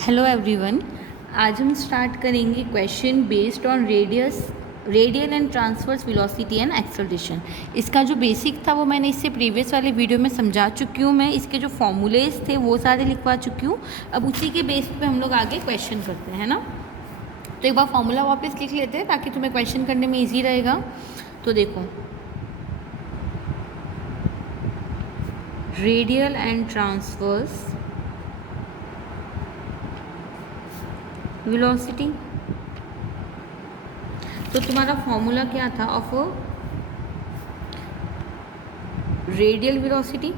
Hello everyone. आज हम start करेंगे question based on radial and transverse velocity and acceleration. इसका जो बेसिक था वो मैंने इससे प्रीवियस वाले वीडियो में समझा चुकी हूँ। मैं इसके जो फॉर्मूलेज थे वो सारे लिखवा चुकी हूँ। अब उसी के बेस पे हम लोग आगे क्वेश्चन करते हैं ना। तो एक बार फॉर्मूला वापस लिख लेते हैं ताकि तुम्हें क्वेश्चन करने में ईजी रहेगा। तो देखो, रेडियल एंड ट्रांसवर्स वेलोसिटी, तो तुम्हारा फॉर्मूला क्या था ऑफ रेडियल वेलोसिटी,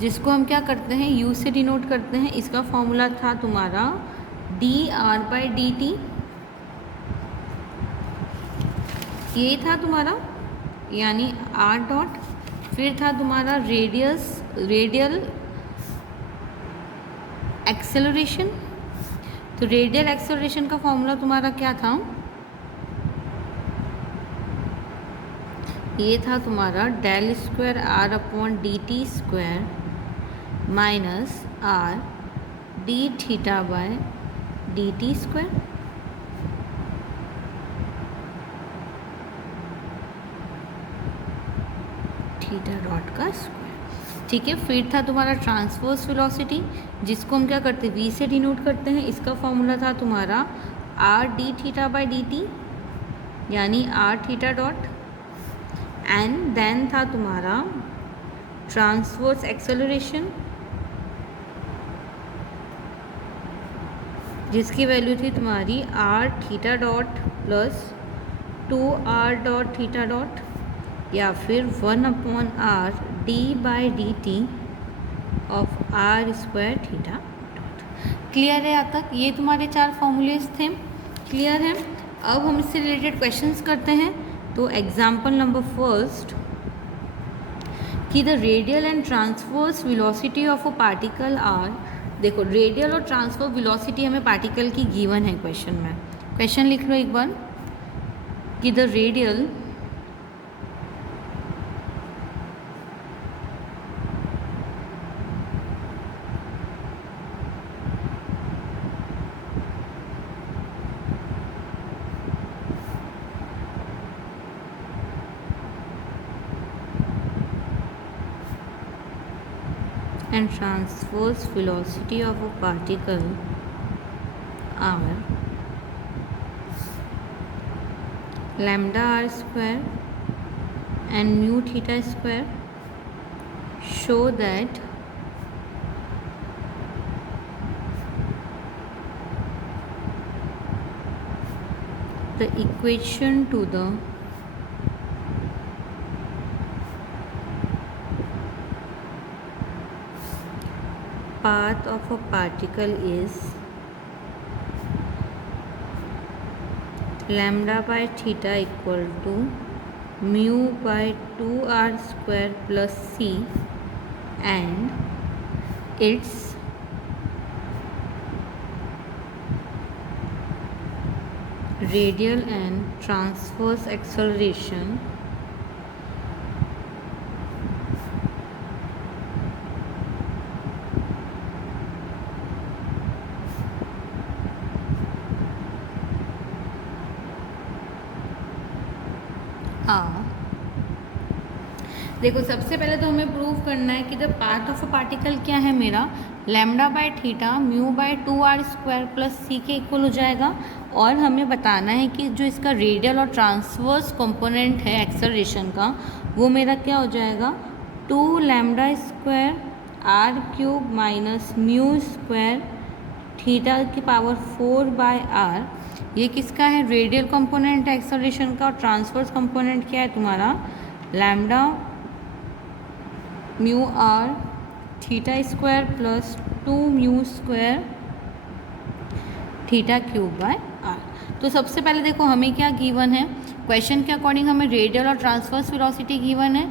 जिसको हम क्या करते हैं u से डिनोट करते हैं। इसका फॉर्मूला था तुम्हारा dr/dt, ये था तुम्हारा यानी r डॉट। फिर था तुम्हारा रेडियल एक्सेलरेशन। तो रेडियल एक्सेलरेशन का फॉर्मूला तुम्हारा क्या था, ये था तुम्हारा del square r upon D T square minus r D theta by D T square. Theta dot का स्क्वायर, ठीक है। फिर था तुम्हारा ट्रांसवर्स वेलोसिटी, जिसको हम क्या करते हैं v से डिनोट करते हैं। इसका फॉर्मूला था तुम्हारा r D theta by D T यानी r theta dot. And then था तुम्हारा ट्रांसवर्स एक्सेलरेशन, जिसकी वैल्यू थी तुम्हारी r theta dot plus 2r dot theta dot या फिर 1 upon r D by D T of r square theta dot. Clear है यहाँ तक? ये तुम्हारे 4 फॉर्मूलेज थे। क्लियर है? अब हम इससे रिलेटेड क्वेश्चंस करते हैं। तो एग्जाम्पल नंबर फर्स्ट कि the radial and transverse velocity of a particle are. देखो, रेडियल और ट्रांसवर्स वेलोसिटी हमें पार्टिकल की गिवन है क्वेश्चन में। क्वेश्चन लिख लो एक बार कि the radial and transverse velocity of a particle are lambda r square and mu theta square. Show that the equation to the path of a particle is lambda by theta equal to mu by 2r square plus c and its radial and transverse acceleration देखो, सबसे पहले तो हमें prove करना है कि the path of a particle क्या है मेरा, lambda by theta mu by 2r square plus C के इक्वल हो जाएगा। और हमें बताना है कि जो इसका रेडियल और ट्रांसवर्स कंपोनेंट है एक्सेलरेशन का, वो मेरा क्या हो जाएगा 2 lambda square r cube minus mu square theta की पावर 4 बाय r। ये किसका है, रेडियल कंपोनेंट है एक्सेलरेशन का। और ट्रांसवर्स कंपोनेंट क्या है तुम्हारा, lambda mu R theta square plus 2 mu square theta cube by R. तो सबसे पहले देखो हमें क्या गिवन है, क्वेश्चन के अकॉर्डिंग हमें रेडियल और ट्रांसवर्स वेलोसिटी गिवन है।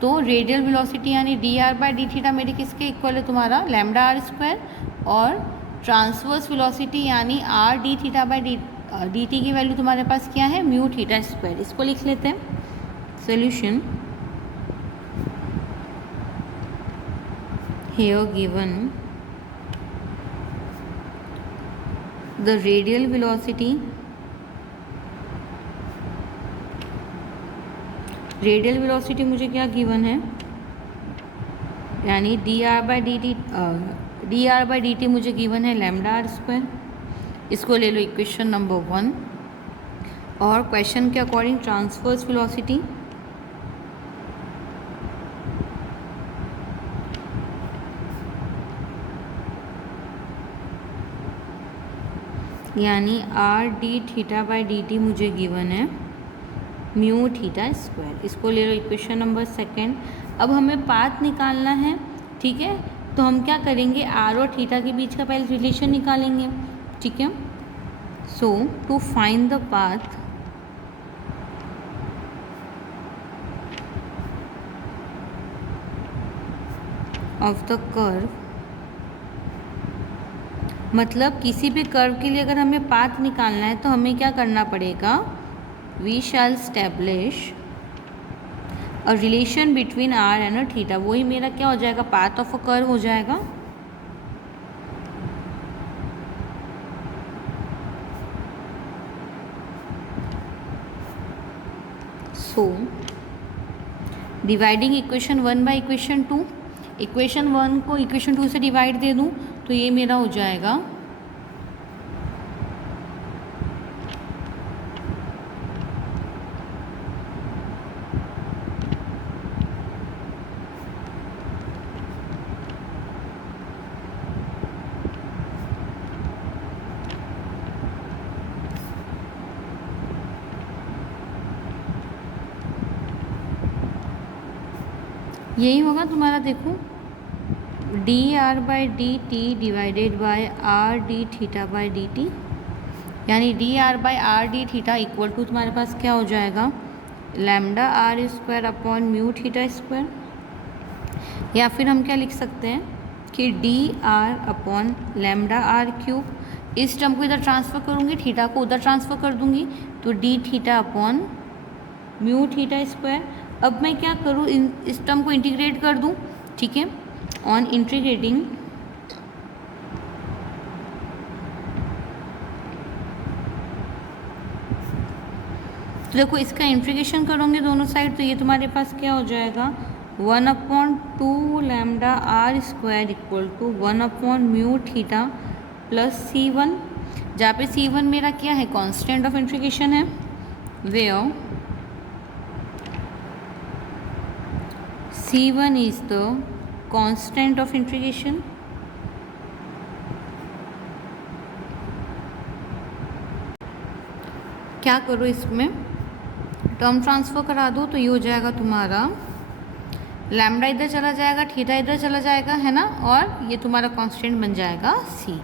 तो रेडियल वेलोसिटी यानी D R by D theta मेरी किसके इक्वल है, तुम्हारा लैम्डा आर स्क्वायर। और ट्रांसवर्स वेलोसिटी यानी are D theta by D T की वैल्यू तुम्हारे पास क्या है, म्यू थीटा स्क्वायर। इसको लिख लेते हैं। Solution here given the radial velocity, radial velocity मुझे क्या गिवन है, यानी D R by D T मुझे गिवन है लैम्डा आर स्क्वायर। इसको ले लो इक्वेशन नंबर 1। और क्वेश्चन के अकॉर्डिंग ट्रांसवर्स वेलोसिटी, यानी are D theta by D T मुझे गिवन है म्यू थीटा स्क्वायर। इसको ले लो इक्वेशन नंबर 2। अब हमें पाथ निकालना है, ठीक है। तो हम क्या करेंगे, आर और थीटा के बीच का पहले रिलेशन निकालेंगे, ठीक है। So to find the path of the curve, मतलब किसी भी कर्व के लिए अगर हमें पाथ निकालना है तो हमें क्या करना पड़ेगा, we shall establish a relation between R and theta. वही मेरा क्या हो जाएगा, पाथ ऑफ अ कर्व हो जाएगा। So dividing equation 1 by equation 2, equation 1 को इक्वेशन 2 से डिवाइड दे दूं तो ये मेरा हो जाएगा यही होगा तुम्हारा, देखो D R by D T divided by R D theta by D T, यानी D R by R D theta equal to तुम्हारे पास क्या हो जाएगा, lambda R square upon mu theta square. या फिर हम क्या लिख सकते हैं कि D R upon lambda R cube. इस टर्म को इधर ट्रांसफ़र करूँगी, थीटा को उधर ट्रांसफ़र कर दूँगी, तो D theta upon mu theta square. अब मैं क्या करूँ, इस टर्म को इंटीग्रेट कर दूँ, ठीक है। ऑन इंटीग्रेटिंग तो देखो इसका इंटीग्रेशन करोगे दोनों साइड, तो ये तुम्हारे पास क्या हो जाएगा, 1/2 lambda R square equal to 1/म्यू थीटा प्लस C1, जहाँ पे C1 मेरा क्या है, कांस्टेंट ऑफ इंटीग्रेशन है, where C1 is the constant of integration। क्या करो, इसमें टर्म ट्रांसफ़र करा दो, तो ये हो जाएगा तुम्हारा लैम्डा इधर चला जाएगा, थीटा इधर चला जाएगा, है ना, और ये तुम्हारा कांस्टेंट बन जाएगा C।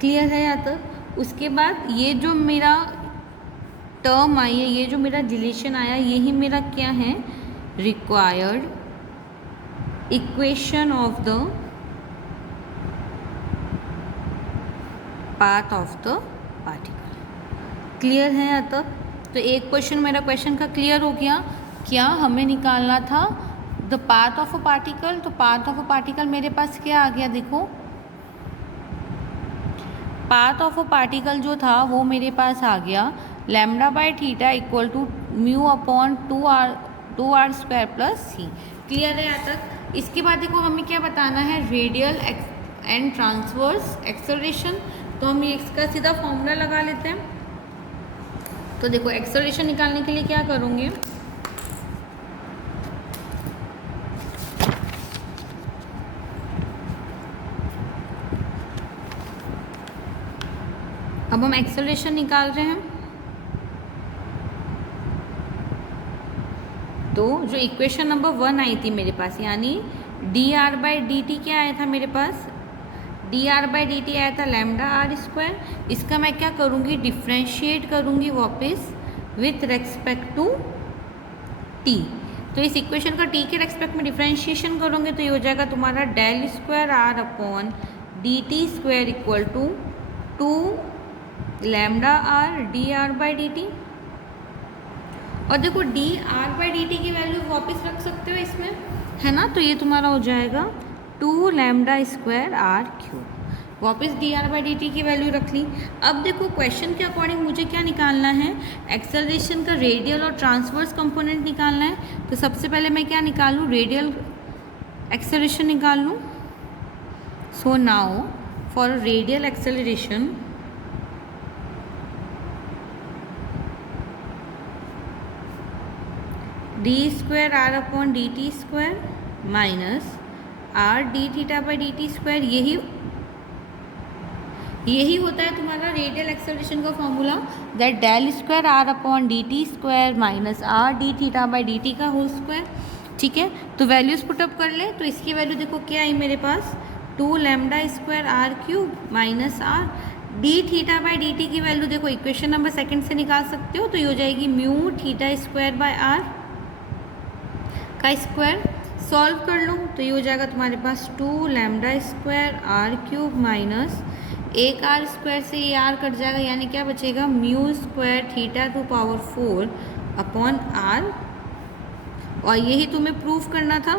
क्लियर है यहाँ तक। उसके बाद ये जो मेरा टर्म आई है, ये जो मेरा रिलेशन आया, यही मेरा क्या है, required equation of the path of the particle. Clear है यहाँ तक। तो एक क्वेश्चन मेरा क्वेश्चन का क्लियर हो गया। क्या हमें निकालना था the path of a particle, तो पाथ ऑफ अ पार्टिकल मेरे पास क्या आ गया, देखो पाथ ऑफ अ पार्टिकल जो था वो मेरे पास आ गया lambda by theta equal to mu upon 2r square plus C. Clear है यहाँ तक। इसके बाद देखो हमें क्या बताना है, रेडियल एंड ट्रांसवर्स एक्सेलरेशन। तो हम ये इसका सीधा फॉर्मूला लगा लेते हैं। तो देखो एक्सेलरेशन निकालने के लिए क्या करूँगी, अब हम एक्सेलरेशन निकाल रहे हैं। तो जो इक्वेशन नंबर 1 आई थी मेरे पास, यानी D R by D T क्या आया था मेरे पास, D R by D T आया था लैम्डा आर स्क्वायर। इसका मैं क्या करूँगी, डिफ्रेंशिएट करूँगी वापस विथ रेस्पेक्ट टू टी। तो इस इक्वेशन का टी के रेस्पेक्ट में डिफ्रेंशिएशन करोगे तो ये हो जाएगा तुम्हारा del square R upon D T square equal to 2 lambda R D R by D T. और देखो D R by D T की वैल्यू वापस रख सकते हो इसमें, है ना। तो ये तुम्हारा हो जाएगा 2 लैम्डा स्क्वायर आर क्यूब। वापस D R by D T की वैल्यू रख ली। अब देखो क्वेश्चन के अकॉर्डिंग मुझे क्या निकालना है, एक्सेलरेशन का रेडियल और ट्रांसवर्स कंपोनेंट निकालना है। तो सबसे पहले मैं क्या निकालूँ, रेडियल एक्सेलरेशन निकाल लूँ। So now for radial acceleration D square R upon D T square minus R D theta by D T square, यही होता है तुम्हारा रेडियल एक्सेलरेशन का formula, that del square R upon D T square minus R D theta by D T का whole square. ठीक है, तो values put up कर ले। तो इसकी वैल्यू देखो क्या आई मेरे पास, 2 lambda square R cube minus R D theta by D T की वैल्यू देखो इक्वेशन नंबर सेकंड से निकाल सकते हो। तो ये हो जाएगी mu theta square by R का स्क्वायर। सॉल्व कर लो तो ये हो जाएगा तुम्हारे पास 2 lambda square R cube minus एक आर स्क्वायर से ये आर कट जाएगा, यानी क्या बचेगा, mu square theta to power 4 upon R. और यही तुम्हें प्रूफ करना था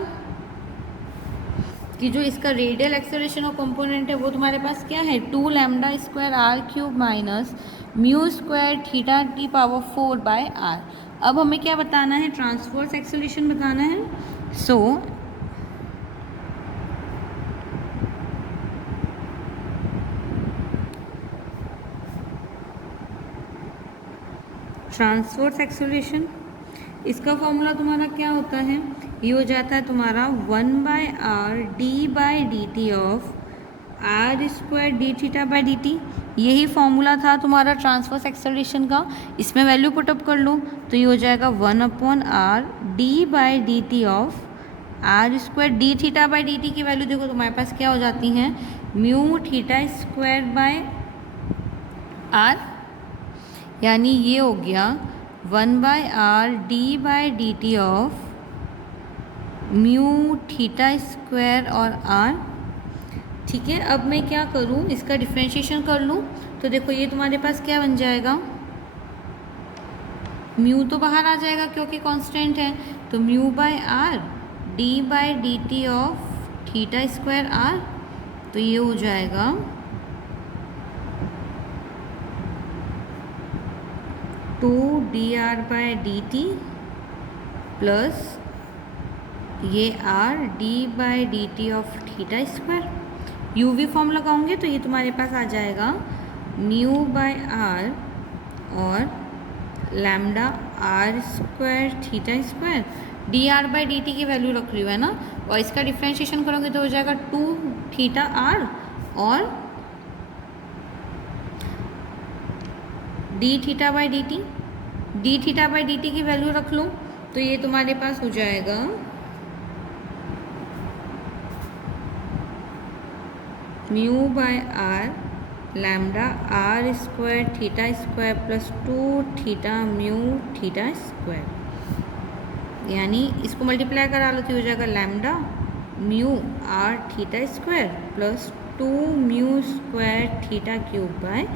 कि जो इसका रेडियल एक्सेलरेशन और कंपोनेंट है वो तुम्हारे पास क्या है, 2 lambda square R cube minus mu square theta to power 4 by R. अब हमें क्या बताना है, ट्रांसवर्स एक्सेलरेशन बताना है। सो ट्रांसवर्स एक्सेलरेशन, इसका फॉर्मूला तुम्हारा क्या होता है, ये हो जाता है तुम्हारा 1 by R D by D T of R square D theta by D T. यही फॉर्मूला था तुम्हारा ट्रांसवर्स एक्सेलरेशन का। इसमें वैल्यू पुटअप कर लो तो ये हो जाएगा 1 upon R D by D T of R square D theta by D T की वैल्यू देखो तुम्हारे पास क्या हो जाती है, mu theta square by R, यानी ये हो गया 1 by R D by D T of mu theta square और आर। ठीक है, अब मैं क्या करूँ, इसका डिफ्रेंशिएशन कर लूँ। तो देखो ये तुम्हारे पास क्या बन जाएगा, म्यू तो बाहर आ जाएगा क्योंकि कांस्टेंट है, तो mu by R D by D T of theta square R. तो ये हो जाएगा 2 D R by D T plus ये R D by D T of theta square. U V form लगाओगे तो ये तुम्हारे पास आ जाएगा म्यू बाय आर और lambda R square theta square. D R by D T की वैल्यू रख रही है ना, और इसका डिफ्रेंशिएशन करोगे तो हो जाएगा 2 थीटा आर और D theta by D T. D theta by D T की वैल्यू रख लो तो ये तुम्हारे पास हो जाएगा mu by R lambda R square theta square plus 2 theta mu theta square, यानी इसको मल्टीप्लाई करा लो तो हो जाएगा lambda mu R theta square plus 2 mu square theta cube by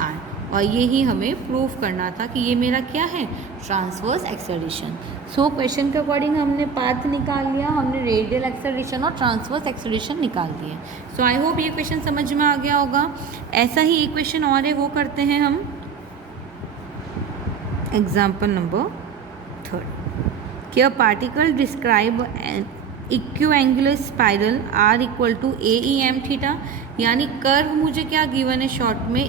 R. और यही हमें प्रूफ करना था कि ये मेरा क्या है, ट्रांसवर्स एक्सेलरेशन। सो क्वेश्चन के अकॉर्डिंग हमने पाथ निकाल लिया, हमने रेडियल एक्सेलरेशन और ट्रांसवर्स एक्सेलरेशन निकाल दिए। सो आई होप ये क्वेश्चन समझ में आ गया होगा। ऐसा ही एक क्वेश्चन और है, वो करते हैं हम। एग्जाम्पल नंबर 3, कि a particle describe an equiangular spiral R equal to A E M theta, यानी कर्व मुझे क्या गिवन है शॉर्ट में,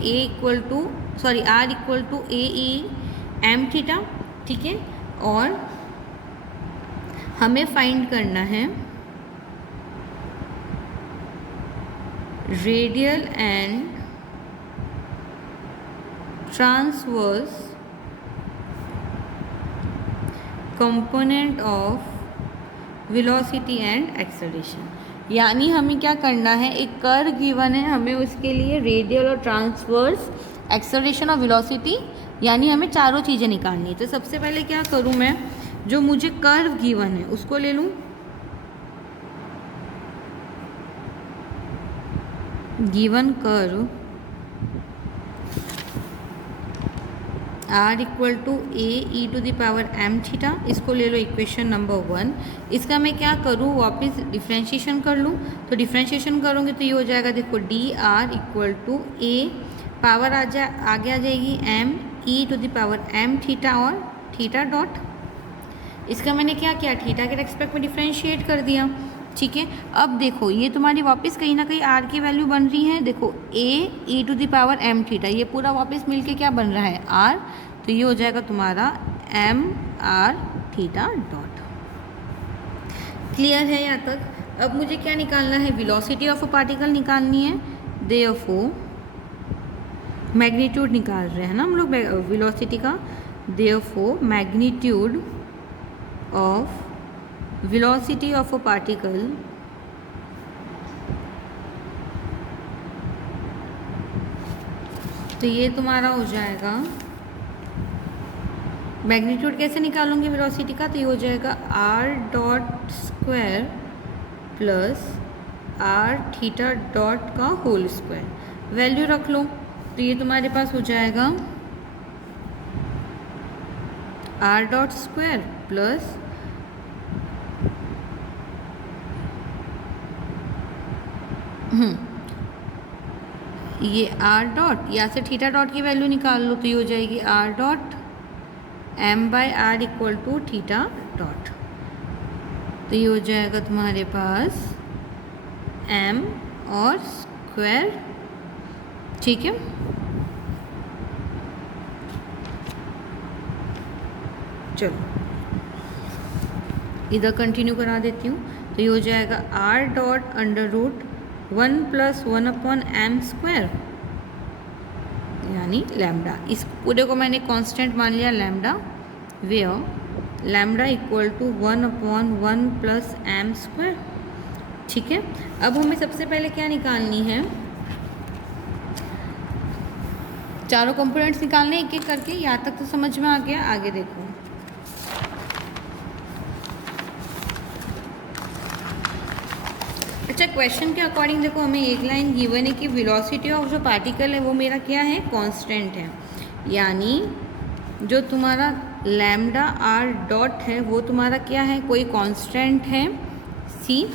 R equal to A E M theta. ठीक है, और हमें फाइंड करना है radial and transverse component of velocity and acceleration. यानी हमें क्या करना है, एक कर्व गिवन है, हमें उसके लिए रेडियल और ट्रांसवर्स एक्सेलरेशन और वेलोसिटी, यानी हमें चारों चीज़ें निकालनी है। तो सबसे पहले क्या करूं मैं, जो मुझे कर्व गिवन है उसको ले लूं, given curve R equal to A E to the power M theta, इसको ले लो इक्वेशन नंबर 1। इसका मैं क्या करूँ, वापस डिफ्रेंशिएशन कर लूँ। तो डिफ्रेंशिएशन करूँगी तो ये हो जाएगा, देखो D R equal to A power आगे आ जाएगी M E to the power M theta और थीटा डॉट। इसका मैंने क्या किया, थीटा के रेस्पेक्ट में डिफ्रेंशिएट कर दिया। ठीक है, अब देखो ये तुम्हारी वापस कहीं ना कहीं आर की वैल्यू बन रही है। देखो A E to the power M theta, ये पूरा वापस मिलके क्या बन रहा है, आर। तो ये हो जाएगा तुम्हारा M R theta dot. Clear है यहाँ तक? अब मुझे क्या निकालना है, वेलोसिटी ऑफ अ पार्टिकल निकालनी है। देयरफॉर मैग्नीट्यूड निकाल रहे हैं ना हम लोग वेलोसिटी का। Therefore magnitude of velocity of a particle तो ये तुम्हारा हो जाएगा, मैग्नीट्यूड कैसे निकालूंगी वेलोसिटी का, तो ये हो जाएगा R dot square plus R theta dot का होल स्क्वायर। वैल्यू रख लो तो ये तुम्हारे पास हो जाएगा आर डॉट स्क्वायर प्लस ये आर डॉट, यहाँ से थीटा डॉट की वैल्यू निकाल लो तो ये हो जाएगी R dot M by R equal to theta dot. तो ये हो जाएगा तुम्हारे पास एम और स्क्वायर। ठीक है, चलो इधर कंटिन्यू करा देती हूँ। तो ये हो जाएगा R dot under root 1 plus 1 upon M square यानी लैम्डा। इस पूरे को मैंने कांस्टेंट मान लिया lambda, where lambda equal to 1 upon 1 plus M square. ठीक है, अब हमें सबसे पहले क्या निकालनी है, चारों कंपोनेंट्स निकालने एक एक करके। यहाँ तक तो समझ में आ गया, आगे देखो। अच्छा, क्वेश्चन के अकॉर्डिंग देखो हमें एक लाइन गिवन है कि वेलोसिटी ऑफ जो पार्टिकल है वो मेरा क्या है, कांस्टेंट है। यानी जो तुम्हारा लैम्डा आर डॉट है वो तुम्हारा क्या है, कोई कांस्टेंट है सी।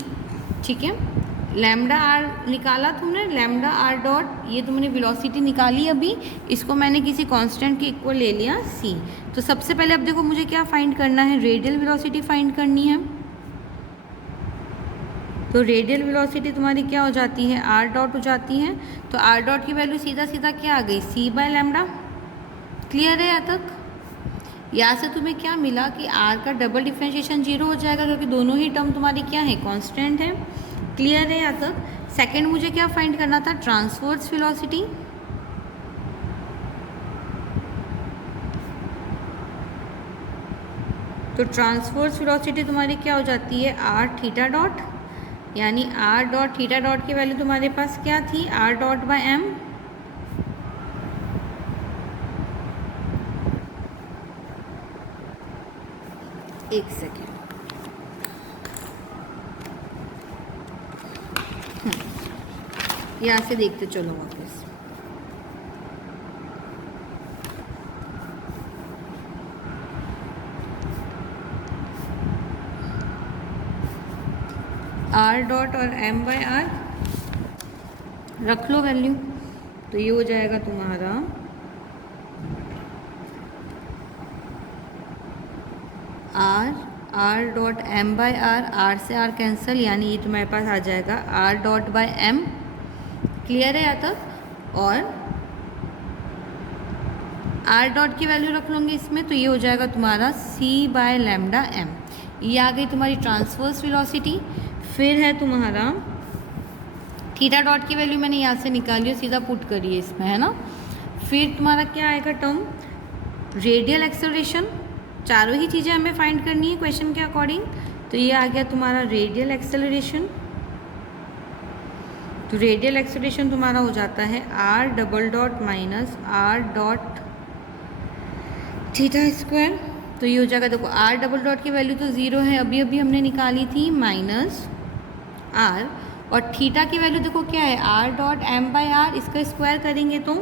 ठीक है, लैम्डा आर निकाला तुमने, लैम्डा आर डॉट, ये तुमने वेलोसिटी निकाली अभी, इसको मैंने किसी कांस्टेंट के इक्वल ले लिया सी। तो सबसे पहले अब देखो मुझे क्या फाइंड करना है, रेडियल वेलोसिटी फाइंड करनी है। तो रेडियल वेलोसिटी तुम्हारी क्या हो जाती है, आर डॉट हो जाती है। तो आर डॉट की वैल्यू सीधा सीधा क्या आ गई, सी बाय लैम्डा। क्लियर है यहाँ तक? यहाँ से तुम्हें क्या मिला कि आर का डबल डिफ्रेंशिएशन 0 हो जाएगा क्योंकि दोनों ही टर्म तुम्हारी क्या है, कांस्टेंट है। क्लियर है यहाँ तक? सेकंड मुझे क्या फाइंड करना था, ट्रांसवर्स वेलोसिटी। तो ट्रांसवर्स वेलोसिटी तुम्हारी क्या हो जाती है, आर थीटा डॉट। यानी आर डॉट थीटा डॉट की वैल्यू तुम्हारे पास क्या थी, आर डॉट बाय एम। एक सेकेंड, यहाँ से देखते चलो वापस। आर डॉट और एम बाय आर रख लो वैल्यू। तो ये हो जाएगा तुम्हारा R dot M by R से आर कैंसिल, यानी ये तुम्हारे पास आ जाएगा R dot by M. Clear है यहाँ तक? और आर डॉट की वैल्यू रख लूँगी इसमें, तो ये हो जाएगा तुम्हारा सी बाय लैम्डा एम। ये आ गई तुम्हारी ट्रांसवर्स वेलोसिटी। फिर है तुम्हारा थीटा डॉट की वैल्यू मैंने यहाँ से निकाली और सीधा पुट करिए इसमें, है ना। फिर तुम्हारा क्या आएगा टर्म, रेडियल एक्सेलरेशन। चारों ही चीज़ें हमें फाइंड करनी है क्वेश्चन के अकॉर्डिंग। तो ये आ गया तुम्हारा रेडियल एक्सेलरेशन। तो रेडियल एक्सेलरेशन तुम्हारा हो जाता है R double dot minus R dot theta square. तो ये हो जाएगा, देखो आर डबल डॉट की वैल्यू तो 0 है, अभी अभी हमने निकाली थी, माइनस आर, और थीटा की वैल्यू देखो क्या है, R dot M by R. इसका स्क्वायर करेंगे तो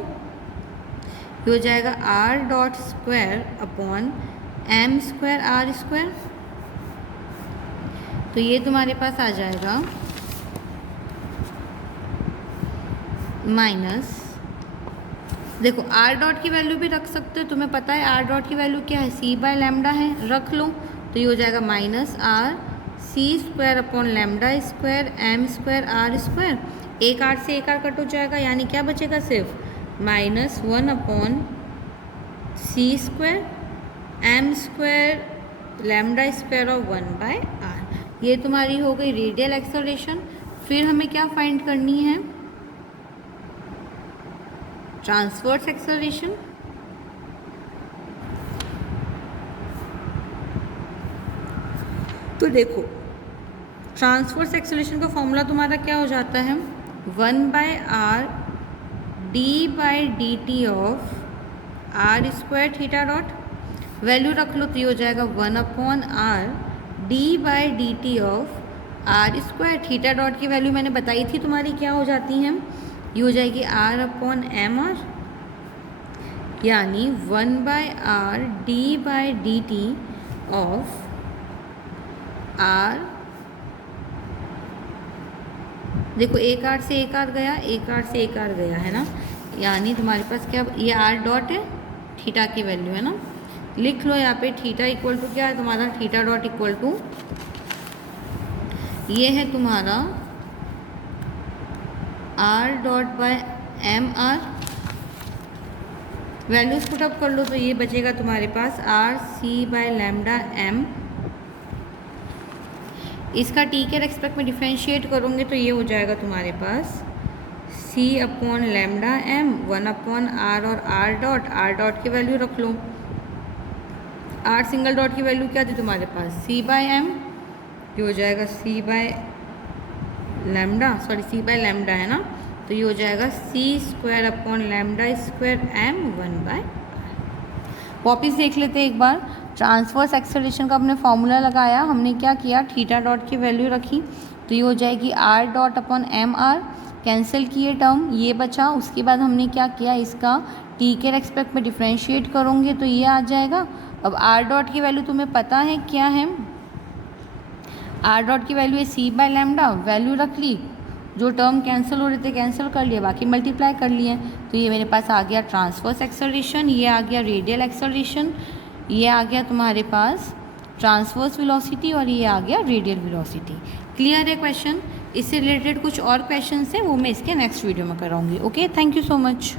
ये हो जाएगा R dot square upon M square R square. तो ये तुम्हारे पास आ जाएगा माइनस, देखो आर डॉट की वैल्यू भी रख सकते हो, तुम्हें पता है आर डॉट की वैल्यू क्या है, सी बाय लैम्डा है, रख लो। तो ये हो जाएगा minus R C square upon lambda square M square R square. एक आर से एक आर कट हो जाएगा, यानी क्या बचेगा, सिर्फ minus 1 upon C square M square lambda square और 1 बाय आर। ये तुम्हारी हो गई रेडियल एक्सेलरेशन। फिर हमें क्या फाइंड करनी है, ट्रांसवर्स एक्सेलरेशन। तो देखो ट्रांसवर्स एक्सेलरेशन का फॉर्मूला तुम्हारा क्या हो जाता है, 1 by R D by D T of R square theta dot. Value रख लो तो ये हो जाएगा 1 upon R D by D T of R square. Theta dot की वैल्यू मैंने बताई थी तुम्हारी क्या हो जाती है, ये हो जाएगी आर अपॉन एम आर, यानी 1 by R D by D T of R. देखो एक आर से एक आर गया, एक आर से एक आर गया है ना, यानी तुम्हारे पास क्या, ये आर डॉट है, थीटा की वैल्यू है ना, लिख लो यहाँ पे थीटा इक्वल टू क्या है तुम्हारा, थीटा डॉट इक्वल टू ये है तुम्हारा R dot by M R. Values put up कर लो तो ये बचेगा तुम्हारे पास R C by lambda M. इसका टी के रेस्पेक्ट में डिफ्रेंशिएट करोगे तो ये हो जाएगा तुम्हारे पास C upon lambda M 1 upon R और आर डॉट की वैल्यू रख लो। आर सिंगल डॉट की वैल्यू क्या थी तुम्हारे पास, सी बाय एम, ये हो जाएगा C by lambda, sorry C by lambda है ना, तो ये हो जाएगा C square upon lambda square M 1 by. वापिस देख लेते हैं एक बार, ट्रांसवर्स एक्सेलरेशन का हमने फॉर्मूला लगाया, हमने क्या किया, थीटा डॉट की वैल्यू रखी, तो ये हो जाएगी R dot upon M R, cancel किए टर्म, ये बचा। उसके बाद हमने क्या किया, इसका टी के रेस्पेक्ट में डिफ्रेंशिएट करोगे तो ये आ जाएगा। अब आर डॉट की वैल्यू तुम्हें पता है क्या है, आर डॉट की वैल्यू है सी बाय लैम्डा, वैल्यू रख ली, जो टर्म कैंसिल हो रहे थे कैंसिल कर लिए, बाकी मल्टीप्लाई कर लिए, तो ये मेरे पास आ गया ट्रांसवर्स एक्सेलरेशन, ये आ गया रेडियल एक्सेलरेशन, ये आ गया तुम्हारे पास ट्रांसवर्स वेलोसिटी और ये आ गया रेडियल वेलोसिटी। क्लियर है क्वेश्चन? इससे रिलेटेड कुछ और क्वेश्चन हैं वो मैं इसके नेक्स्ट वीडियो में कराऊंगी। Okay, thank you so much.